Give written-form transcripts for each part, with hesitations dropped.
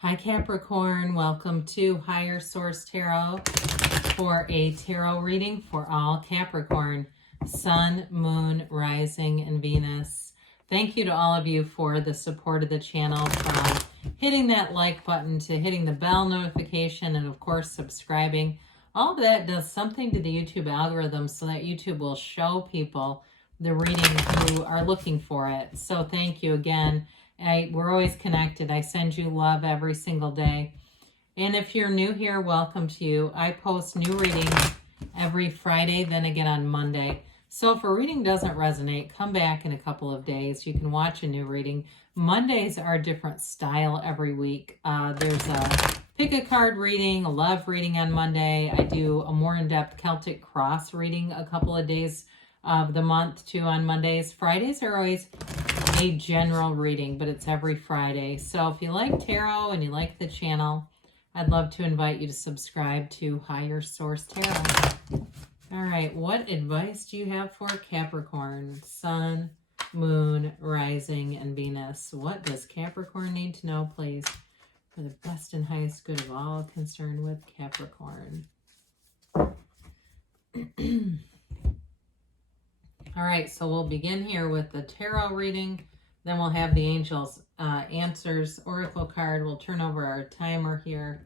Hi Capricorn, welcome to Higher Source Tarot for a tarot reading for all Capricorn, Sun, Moon, Rising, and Venus. Thank you to all of you for the support of the channel, from hitting that like button to hitting the bell notification and of course subscribing. All of that does something to the YouTube algorithm so that YouTube will show people the reading who are looking for it. So thank you again. We're always connected. I send you love every single day. And if you're new here, welcome to you. I post new readings every Friday, then again on Monday. So if a reading doesn't resonate, come back in a couple of days. You can watch a new reading. Mondays are a different style every week. There's a pick a card reading, a love reading on Monday. I do a more in-depth Celtic cross reading a couple of days of the month too on Mondays. Fridays are always a general reading, but it's every Friday. So if you like tarot and you like the channel, I'd love to invite you to subscribe to Higher Source Tarot. All right, what advice do you have for Capricorn, Sun, Moon, Rising, and Venus? What does Capricorn need to know, please, for the best and highest good of all concerned with Capricorn? All right, so we'll begin here with the tarot reading. Then we'll have the angels' answers oracle card. We'll turn over our timer here.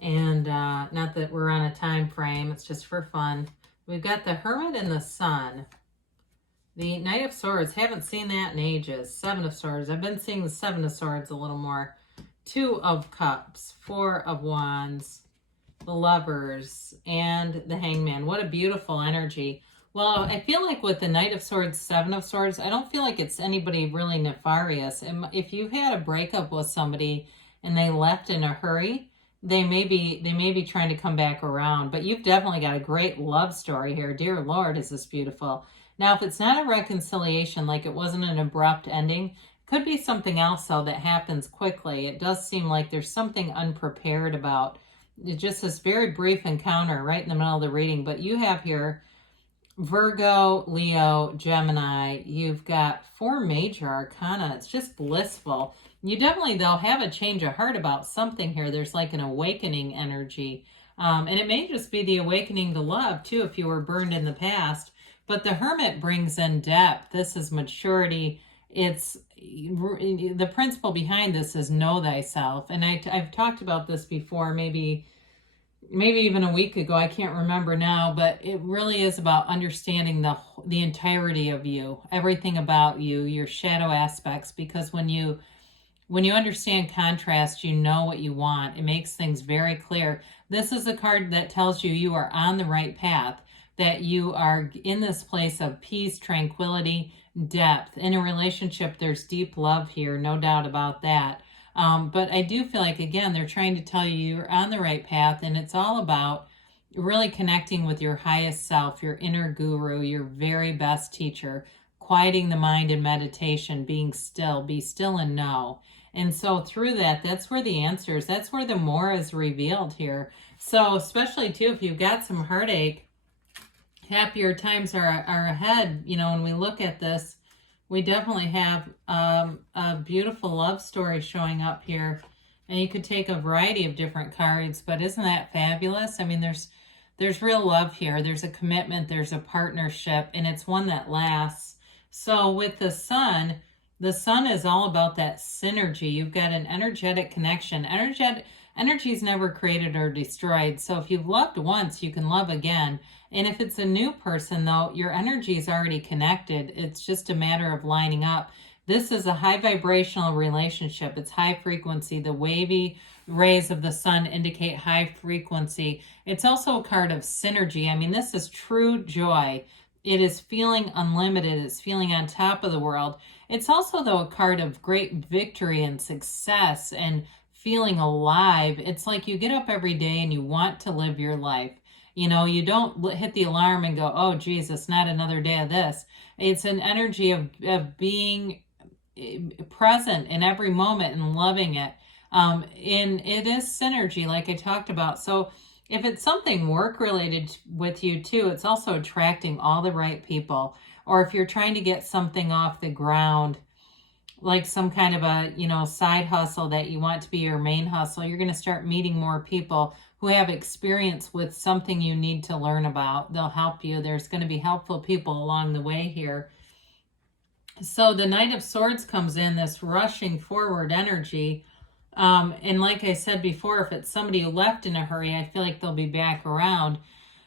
And not that we're on a time frame, it's just for fun. We've got the Hermit and the Sun. The Knight of Swords, haven't seen that in ages. Seven of Swords, I've been seeing the Seven of Swords a little more. Two of Cups, Four of Wands, the Lovers, and the Hangman. What a beautiful energy. Well, I feel like with the Knight of Swords, Seven of Swords, I don't feel like it's anybody really nefarious. And if you've had a breakup with somebody and they left in a hurry, they may be trying to come back around. But you've definitely got a great love story here. Dear Lord, is this beautiful. Now, if it's not a reconciliation, like it wasn't an abrupt ending, could be something else, though, that happens quickly. It does seem like there's something unprepared about. It's just this very brief encounter right in the middle of the reading. But you have here Virgo, Leo, Gemini. You've got four major arcana. It's just blissful. You definitely, though, have a change of heart about something here. There's like an awakening energy. And it may just be the awakening to love, too, if you were burned in the past. But the Hermit brings in depth. This is maturity. It's the principle behind this is know thyself. And I've talked about this before, maybe even a week ago, I can't remember now, but it really is about understanding the entirety of you, everything about you, your shadow aspects, because when you understand contrast, you know what you want. It makes things very clear. This is a card that tells you you are on the right path, that you are in this place of peace, tranquility, depth. In a relationship, there's deep love here, no doubt about that. But I do feel like, again, they're trying to tell you you're on the right path, and it's all about really connecting with your highest self, your inner guru, your very best teacher, quieting the mind in meditation, being still, be still and know. And so through that, that's where the answers, that's where the more is revealed here. So especially, too, if you've got some heartache, happier times are ahead. You know, when we look at this, we definitely have a beautiful love story showing up here. And you could take a variety of different cards, but isn't that fabulous? I mean, there's real love here. There's a commitment, there's a partnership, and it's one that lasts. So with the Sun is all about that synergy. You've got an energetic connection. Energy is never created or destroyed. So if you've loved once, you can love again. And if it's a new person, though, your energy is already connected. It's just a matter of lining up. This is a high vibrational relationship. It's high frequency. The wavy rays of the sun indicate high frequency. It's also a card of synergy. I mean, this is true joy. It is feeling unlimited. It's feeling on top of the world. It's also, though, a card of great victory and success and feeling alive. It's like you get up every day and you want to live your life. You know, you don't hit the alarm and go, oh, Jesus, not another day of this. It's an energy of being present in every moment and loving it. And it is synergy, like I talked about. So if it's something work-related with you, too, it's also attracting all the right people. Or if you're trying to get something off the ground, like some kind of a, side hustle that you want to be your main hustle. You're going to start meeting more people who have experience with something you need to learn about. They'll help you. There's going to be helpful people along the way here. So the Knight of Swords comes in, this rushing forward energy. And like I said before, if it's somebody who left in a hurry, I feel like they'll be back around.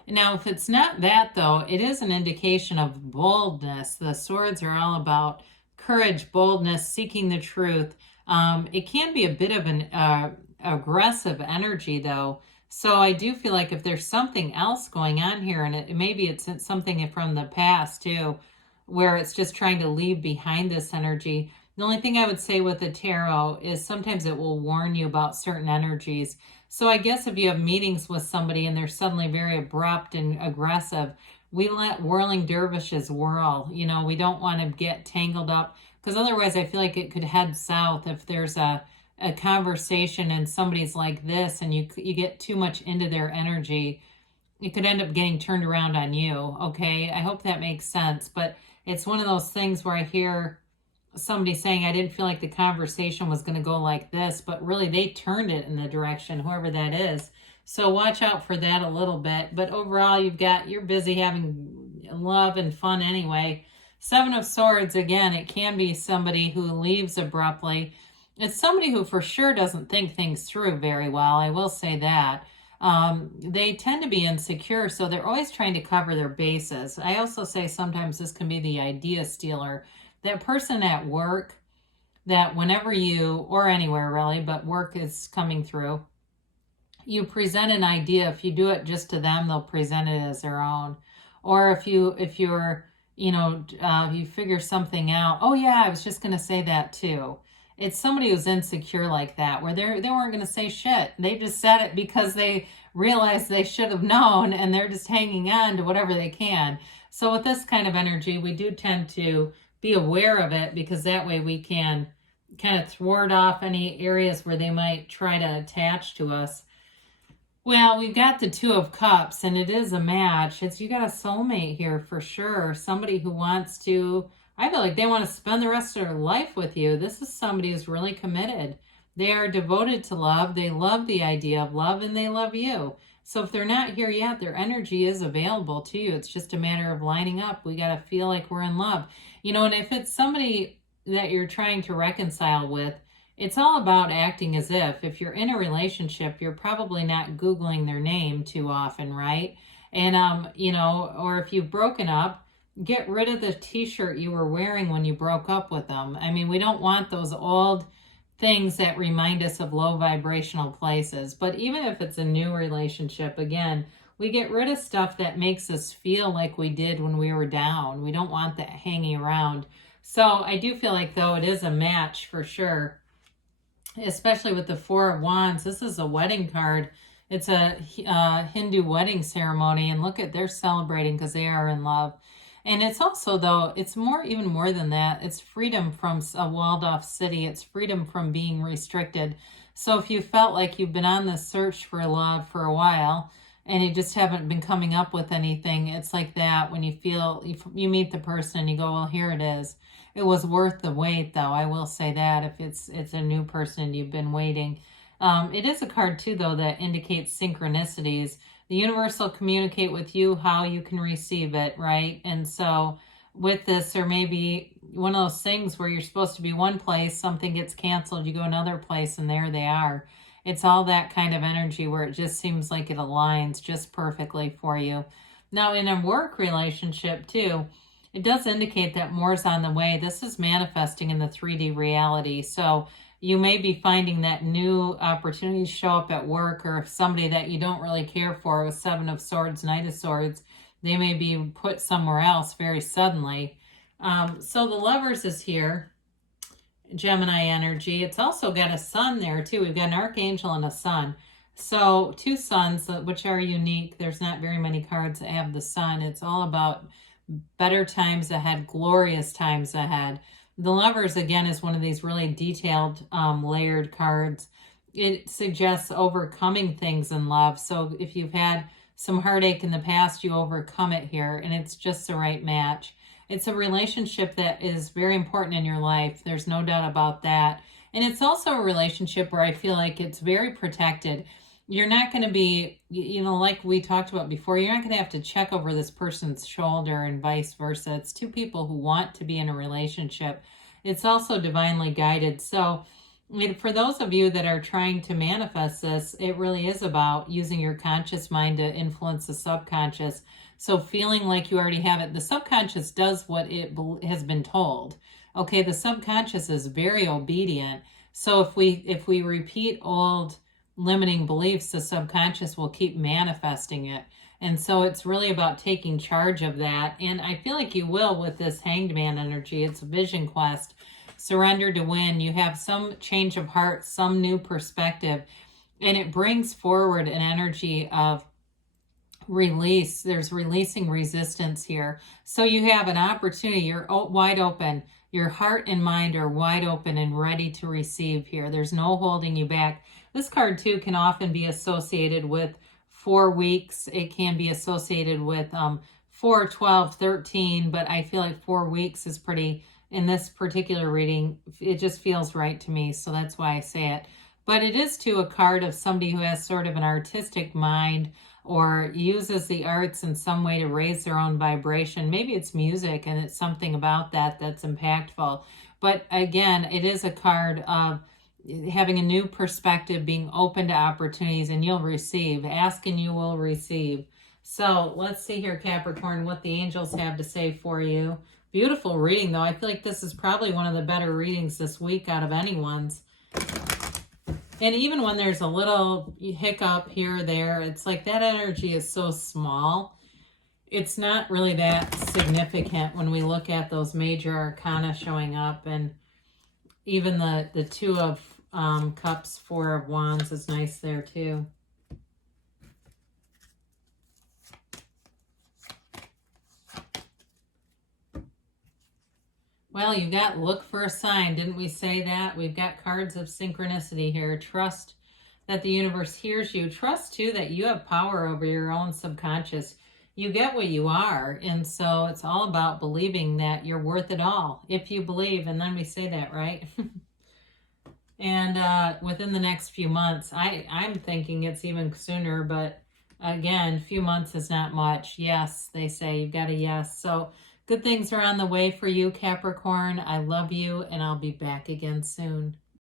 Now, if it's not that, though, it is an indication of boldness. The swords are all about courage, boldness, seeking the truth. It can be a bit of an aggressive energy, though. So I do feel like if there's something else going on here, and maybe it's something from the past, too, where it's just trying to leave behind this energy. The only thing I would say with the tarot is sometimes it will warn you about certain energies. So I guess if you have meetings with somebody and they're suddenly very abrupt and aggressive, we let whirling dervishes whirl. We don't want to get tangled up, because otherwise I feel like it could head south if there's a conversation and somebody's like this and you get too much into their energy. It could end up getting turned around on you, okay? I hope that makes sense, but it's one of those things where I hear somebody saying, I didn't feel like the conversation was going to go like this, but really they turned it in the direction, whoever that is. So watch out for that a little bit. But overall, you're busy having love and fun anyway. Seven of Swords, again, it can be somebody who leaves abruptly. It's somebody who for sure doesn't think things through very well. I will say that. They tend to be insecure, so they're always trying to cover their bases. I also say sometimes this can be the idea stealer. That person at work that whenever you, or anywhere really, but work is coming through, you present an idea. If you do it just to them, they'll present it as their own. Or if you figure something out, oh yeah, I was just going to say that too. It's somebody who's insecure like that, where they weren't going to say shit. They just said it because they realized they should have known, and they're just hanging on to whatever they can. So with this kind of energy, we do tend to be aware of it, because that way we can kind of thwart off any areas where they might try to attach to us. Well, we've got the Two of Cups, and it is a match. You got a soulmate here for sure. Somebody who wants to, I feel like they want to spend the rest of their life with you. This is somebody who's really committed. They are devoted to love. They love the idea of love, and they love you. So if they're not here yet, their energy is available to you. It's just a matter of lining up. We got to feel like we're in love. And if it's somebody that you're trying to reconcile with, it's all about acting as if you're in a relationship, you're probably not Googling their name too often, right? And, or if you've broken up, get rid of the t-shirt you were wearing when you broke up with them. I mean, we don't want those old things that remind us of low vibrational places. But even if it's a new relationship, again, we get rid of stuff that makes us feel like we did when we were down. We don't want that hanging around. So I do feel like, though, it is a match for sure, especially with the Four of Wands. This is a wedding card. It's a Hindu wedding ceremony, and look at, they're celebrating because they are in love. And it's also, though, it's even more than that. It's freedom from a walled-off city. It's freedom from being restricted. So if you felt like you've been on this search for love for a while and you just haven't been coming up with anything, it's like that when you feel, you meet the person and you go, well, here it is. It was worth the wait, though. I will say that if it's a new person, you've been waiting. It is a card, too, though, that indicates synchronicities. The universe will communicate with you how you can receive it, right? And so with this, there may be one of those things where you're supposed to be one place, something gets canceled, you go another place, and there they are. It's all that kind of energy where it just seems like it aligns just perfectly for you. Now, in a work relationship, too, it does indicate that more's on the way. This is manifesting in the 3D reality. So you may be finding that new opportunities show up at work, or if somebody that you don't really care for with Seven of Swords, Knight of Swords, they may be put somewhere else very suddenly. So the Lovers is here, Gemini energy. It's also got a sun there too. We've got an archangel and a sun. So two suns, which are unique. There's not very many cards that have the sun. It's all about better times ahead, glorious times ahead. The Lovers, again, is one of these really detailed, layered cards. It suggests overcoming things in love. So if you've had some heartache in the past, you overcome it here, and it's just the right match. It's a relationship that is very important in your life. There's no doubt about that. And it's also a relationship where I feel like it's very protected. You're not going to be, like we talked about before, you're not going to have to check over this person's shoulder and vice versa. It's two people who want to be in a relationship. It's also divinely guided. So for those of you that are trying to manifest this, it really is about using your conscious mind to influence the subconscious. So feeling like you already have it. The subconscious does what it has been told. Okay, the subconscious is very obedient. So if we repeat old limiting beliefs, the subconscious will keep manifesting it. And so it's really about taking charge of that. And I feel like you will with this Hanged Man energy. It's a vision quest. Surrender to win. You have some change of heart, some new perspective, and it brings forward an energy of release. There's releasing resistance here. So you have an opportunity. You're wide open. Your heart and mind are wide open and ready to receive here. There's no holding you back. This card too can often be associated with 4 weeks. It can be associated with 4, 12, 13, but I feel like 4 weeks is pretty, in this particular reading, it just feels right to me. So that's why I say it. But it is too a card of somebody who has sort of an artistic mind or uses the arts in some way to raise their own vibration. Maybe it's music and it's something about that that's impactful. But again, it is a card of having a new perspective, being open to opportunities, and you'll receive. Ask and you will receive. So let's see here, Capricorn, what the angels have to say for you. Beautiful reading, though. I feel like this is probably one of the better readings this week out of anyone's. And even when there's a little hiccup here or there, it's like that energy is so small. It's not really that significant when we look at those major arcana showing up. And even the Two of Cups, Four of Wands is nice there too. Well, you got look for a sign. Didn't we say that? We've got cards of synchronicity here. Trust that the universe hears you. Trust, too, that you have power over your own subconscious. You get what you are. And so it's all about believing that you're worth it all. If you believe, and then we say that, right? And within the next few months, I'm thinking it's even sooner, but again, a few months is not much. Yes, they say you've got a yes. So good things are on the way for you, Capricorn. I love you, and I'll be back again soon.